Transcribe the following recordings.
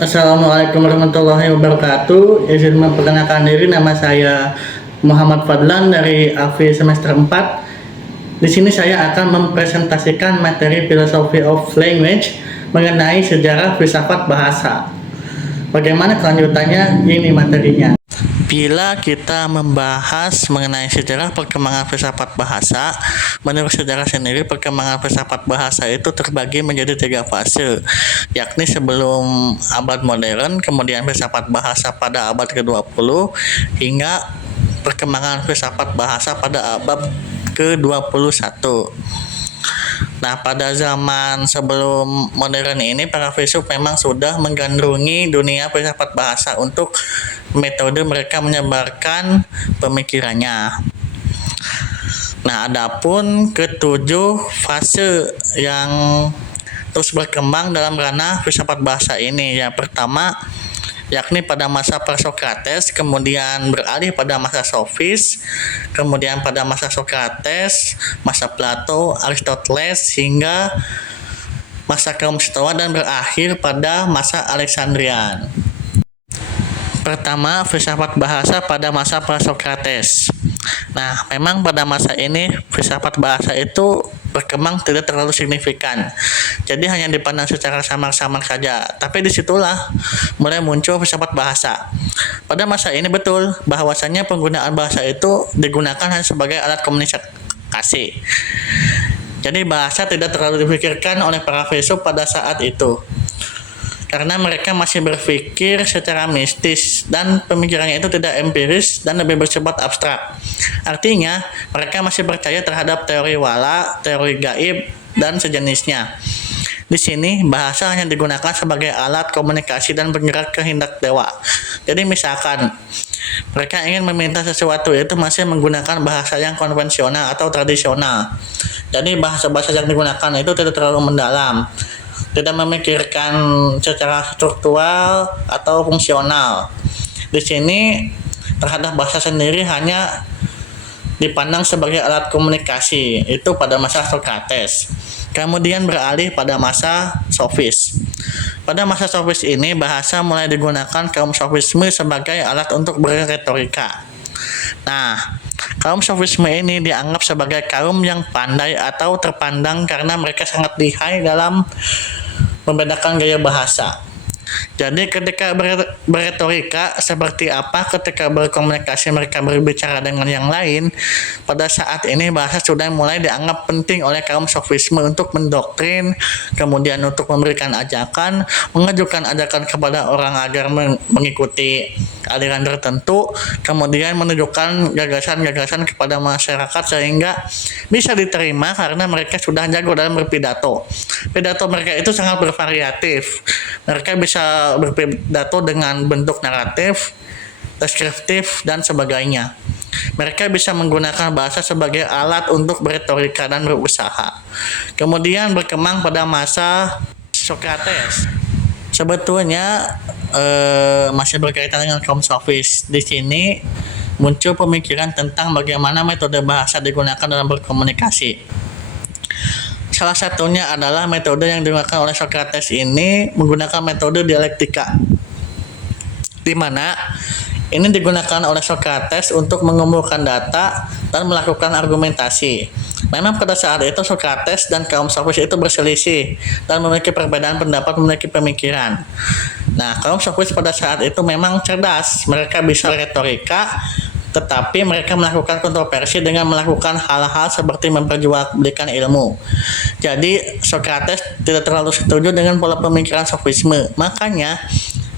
Assalamualaikum warahmatullahi wabarakatuh. Izin memperkenalkan diri, nama saya Muhammad Fadlan dari AV semester 4. Di sini saya akan mempresentasikan materi Philosophy of Language mengenai sejarah filsafat bahasa. Bagaimana kelanjutannya? Ini materinya. Bila kita membahas mengenai sejarah perkembangan filsafat bahasa, menurut sejarah sendiri perkembangan filsafat bahasa itu terbagi menjadi 3 fase, yakni sebelum abad modern, kemudian filsafat bahasa pada abad ke-20, hingga perkembangan filsafat bahasa pada abad ke-21. Nah, pada zaman sebelum modern ini, para filsuf memang sudah menggandrungi dunia filsafat bahasa untuk metode mereka menyebarkan pemikirannya. Nah, adapun ketujuh fase yang terus berkembang dalam ranah filsafat bahasa ini. Yang pertama, yakni pada masa Prasokrates, kemudian beralih pada masa Sofis, kemudian pada masa Sokrates, masa Plato, Aristoteles, hingga masa kaum Stoa, dan berakhir pada masa Alexandrian. Pertama, filsafat bahasa pada masa Prasokrates. Nah, memang pada masa ini filsafat bahasa itu berkembang tidak terlalu signifikan. Jadi hanya dipandang secara samar-samar saja. Tapi disitulah mulai muncul filsafat bahasa. Pada masa ini betul bahwasannya penggunaan bahasa itu digunakan hanya sebagai alat komunikasi. Jadi bahasa tidak terlalu dipikirkan oleh para filsuf pada saat itu, karena mereka masih berpikir secara mistis dan pemikirannya itu tidak empiris dan lebih bersifat abstrak. Artinya, mereka masih percaya terhadap teori wala, teori gaib, dan sejenisnya. Di sini, bahasa hanya digunakan sebagai alat komunikasi dan penggerak kehendak dewa. Jadi misalkan, mereka ingin meminta sesuatu itu masih menggunakan bahasa yang konvensional atau tradisional. Jadi bahasa-bahasa yang digunakan itu tidak terlalu mendalam, tidak memikirkan secara struktural atau fungsional. Di sini terhadap bahasa sendiri hanya dipandang sebagai alat komunikasi, itu pada masa Sokrates. Kemudian beralih pada masa Sofis. Pada masa Sofis ini bahasa mulai digunakan kaum sofisme sebagai alat untuk berretorika. Nah, kaum sofisme ini dianggap sebagai kaum yang pandai atau terpandang karena mereka sangat lihai dalam membedakan gaya bahasa. Jadi ketika berretorika seperti apa, ketika berkomunikasi mereka berbicara dengan yang lain, pada saat ini bahasa sudah mulai dianggap penting oleh kaum sofisme untuk mendoktrin, kemudian untuk memberikan ajakan, mengajukan ajakan kepada orang agar mengikuti aliran tertentu, kemudian menunjukkan gagasan-gagasan kepada masyarakat sehingga bisa diterima karena mereka sudah jago dalam berpidato. Pidato mereka itu sangat bervariatif. Mereka bisa berpidato dengan bentuk naratif, deskriptif, dan sebagainya. Mereka bisa menggunakan bahasa sebagai alat untuk berretorika dan berusaha. Kemudian berkembang pada masa Sokrates. Sebetulnya masih berkaitan dengan kaum sofis. Di sini muncul pemikiran tentang bagaimana metode bahasa digunakan dalam berkomunikasi. Salah satunya adalah metode yang digunakan oleh Sokrates ini menggunakan metode dialektika, di mana ini digunakan oleh Sokrates untuk mengumpulkan data dan melakukan argumentasi. Memang pada saat itu Sokrates dan kaum sofis itu berselisih dan memiliki perbedaan pendapat, memiliki pemikiran. Nah, kaum sofis pada saat itu memang cerdas, mereka bisa retorika, tetapi mereka melakukan kontroversi dengan melakukan hal-hal seperti memperjualbelikan ilmu. Jadi Sokrates tidak terlalu setuju dengan pola pemikiran sofisme, makanya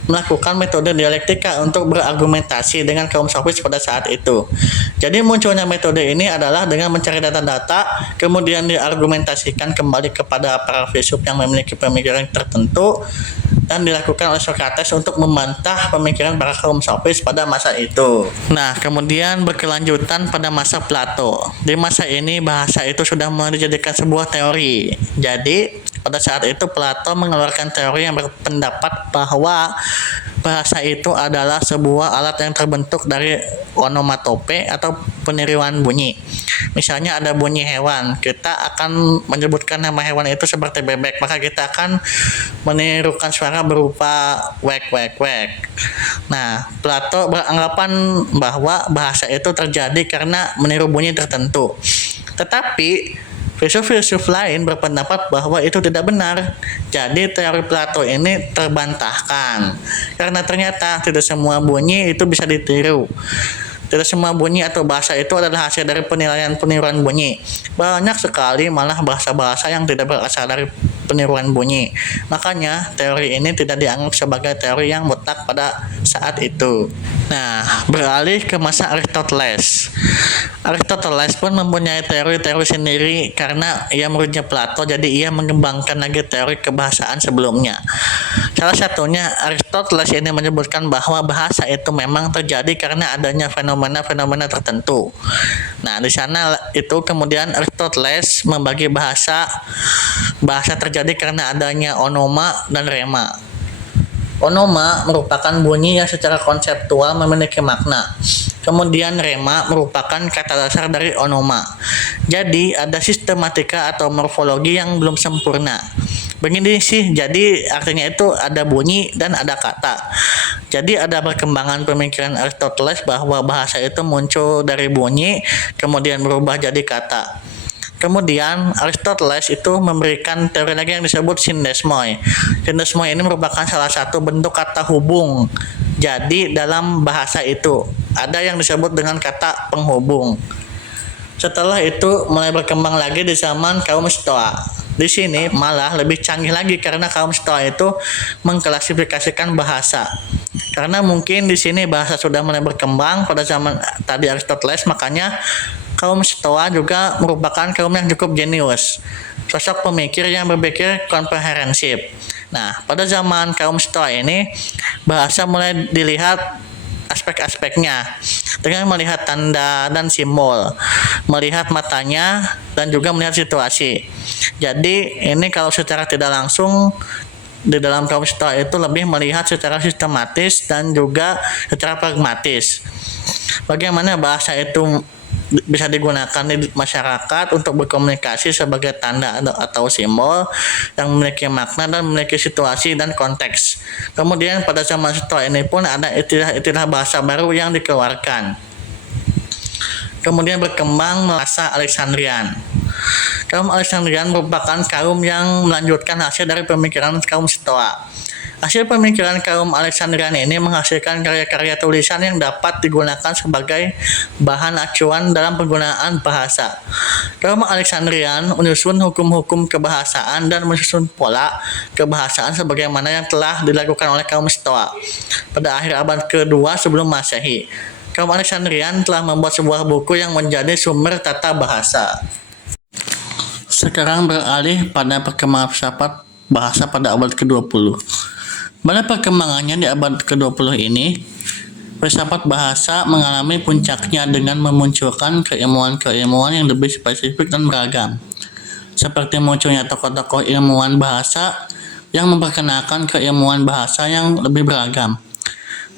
melakukan metode dialektika untuk berargumentasi dengan kaum sofis pada saat itu. Jadi munculnya metode ini adalah dengan mencari data-data, kemudian diargumentasikan kembali kepada para filsuf yang memiliki pemikiran tertentu, dan dilakukan oleh Sokrates untuk membantah pemikiran para kaum sofis pada masa itu. Nah, kemudian berkelanjutan pada masa Plato. Di masa ini bahasa itu sudah mulai dijadikan sebuah teori. Jadi pada saat itu Plato mengeluarkan teori yang berpendapat bahwa Bahasa itu adalah sebuah alat yang terbentuk dari onomatope atau peniruan bunyi. Misalnya ada bunyi hewan, kita akan menyebutkan nama hewan itu seperti bebek, maka kita akan menirukan suara berupa wek wek wek. Nah, Plato beranggapan bahwa bahasa itu terjadi karena meniru bunyi tertentu. Tetapi filsuf-filsuf lain berpendapat bahwa itu tidak benar. Jadi teori Plato ini terbantahkan. Karena ternyata tidak semua bunyi itu bisa ditiru. Tidak semua bunyi atau bahasa itu adalah hasil dari penilaian-peniruan bunyi. Banyak sekali malah bahasa-bahasa yang tidak berasal dari peniruan bunyi. Makanya teori ini tidak dianggap sebagai teori yang mutlak pada saat itu. Nah, beralih ke masa Aristoteles. Aristoteles pun mempunyai teori-teori sendiri karena ia muridnya Plato, jadi ia mengembangkan lagi teori kebahasaan sebelumnya. Salah satunya Aristoteles ini menyebutkan bahwa bahasa itu memang terjadi karena adanya fenomena-fenomena tertentu. Nah, di sana itu kemudian Aristoteles membagi bahasa terjadi karena adanya onoma dan rema. Onoma merupakan bunyi yang secara konseptual memiliki makna. Kemudian rema merupakan kata dasar dari onoma. Jadi ada sistematika atau morfologi yang belum sempurna. Begini sih, jadi artinya itu ada bunyi dan ada kata. Jadi ada perkembangan pemikiran Aristoteles bahwa bahasa itu muncul dari bunyi, kemudian berubah jadi kata. Kemudian Aristoteles itu memberikan teori lagi yang disebut sindesmoi. Sindesmoi ini merupakan salah satu bentuk kata hubung. Jadi dalam bahasa itu ada yang disebut dengan kata penghubung. Setelah itu mulai berkembang lagi di zaman kaum Stoa. Di sini malah lebih canggih lagi karena kaum Stoa itu mengklasifikasikan bahasa. Karena mungkin di sini bahasa sudah mulai berkembang pada zaman tadi Aristoteles, makanya kaum Stoa juga merupakan kaum yang cukup jenius. Sosok pemikir yang berpikir komprehensif. Nah, pada zaman kaum Stoa ini bahasa mulai dilihat aspek-aspeknya dengan melihat tanda dan simbol, melihat matanya dan juga melihat situasi. Jadi ini kalau secara tidak langsung di dalam kaum Stoa itu lebih melihat secara sistematis dan juga secara pragmatis. Bagaimana bahasa itu bisa digunakan di masyarakat untuk berkomunikasi sebagai tanda atau simbol yang memiliki makna dan memiliki situasi dan konteks. Kemudian pada zaman Stoa ini pun ada istilah-istilah bahasa baru yang dikeluarkan. Kemudian berkembang masa Alexandrian. Kaum Alexandrian merupakan kaum yang melanjutkan hasil dari pemikiran kaum Stoa. Hasil pemikiran kaum Alexandrian ini menghasilkan karya-karya tulisan yang dapat digunakan sebagai bahan acuan dalam penggunaan bahasa. Kaum Alexandrian menyusun hukum-hukum kebahasaan dan menyusun pola kebahasaan sebagaimana yang telah dilakukan oleh kaum Stoa pada akhir abad kedua sebelum Masehi. Kaum Alexandrian telah membuat sebuah buku yang menjadi sumber tata bahasa. Sekarang beralih pada perkembangan filsafat bahasa pada abad ke-20. Pada perkembangannya di abad ke-20 ini, filsafat bahasa mengalami puncaknya dengan memunculkan keilmuan-keilmuan yang lebih spesifik dan beragam. Seperti munculnya tokoh-tokoh ilmuwan bahasa yang memperkenalkan keilmuan bahasa yang lebih beragam.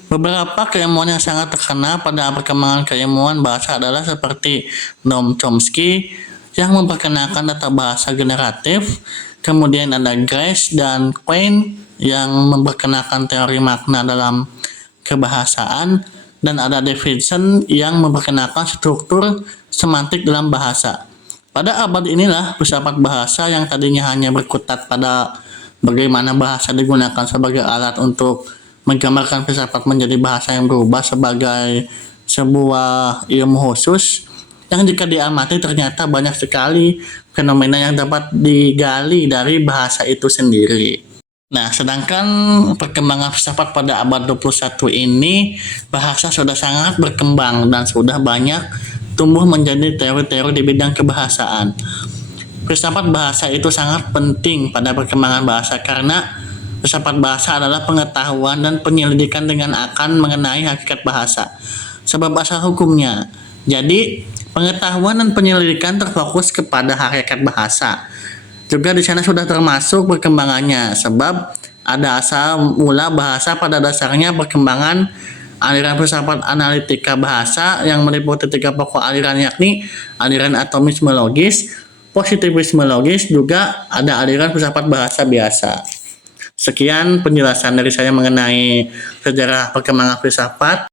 Beberapa keilmuan yang sangat terkenal pada perkembangan keilmuan bahasa adalah seperti Noam Chomsky yang memperkenalkan tata bahasa generatif, kemudian ada Grice dan Quine yang memperkenalkan teori makna dalam kebahasaan, dan ada Davidson yang memperkenalkan struktur semantik dalam bahasa. Pada abad inilah filsafat bahasa yang tadinya hanya berkutat pada bagaimana bahasa digunakan sebagai alat untuk menggambarkan filsafat menjadi bahasa yang berubah sebagai sebuah ilmu khusus yang jika diamati ternyata banyak sekali fenomena yang dapat digali dari bahasa itu sendiri. Nah, sedangkan perkembangan filsafat pada abad 21 ini, bahasa sudah sangat berkembang dan sudah banyak tumbuh menjadi teori-teori di bidang kebahasaan. Filsafat bahasa itu sangat penting pada perkembangan bahasa karena filsafat bahasa adalah pengetahuan dan penyelidikan dengan akan mengenai hakikat bahasa, sebab asal hukumnya. Jadi, pengetahuan dan penyelidikan terfokus kepada hakikat bahasa. Juga di sana sudah termasuk perkembangannya, sebab ada asal mula bahasa, pada dasarnya perkembangan aliran filsafat analitika bahasa yang meliputi 3 pokok aliran, yakni aliran atomisme logis, positivisme logis, juga ada aliran filsafat bahasa biasa. Sekian penjelasan dari saya mengenai sejarah perkembangan filsafat.